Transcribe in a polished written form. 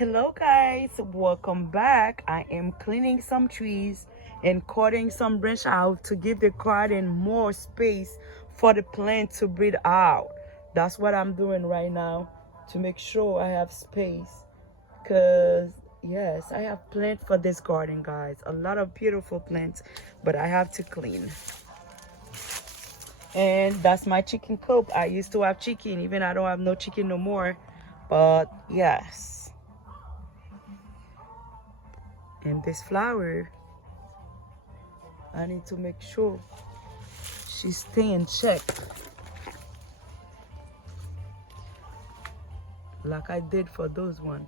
Hello guys, welcome back. I am cleaning some trees and cutting some branch out to give the garden more space for the plant to breathe out. That's what I'm doing right now to make sure I have space. Cause yes, I have plants for this garden, guys. A lot of beautiful plants, but I have to clean. And that's my chicken coop. I used to have chicken, even I don't have no chicken no more. But yes. And this flower, I need to make sure she stay in check like I did for those one.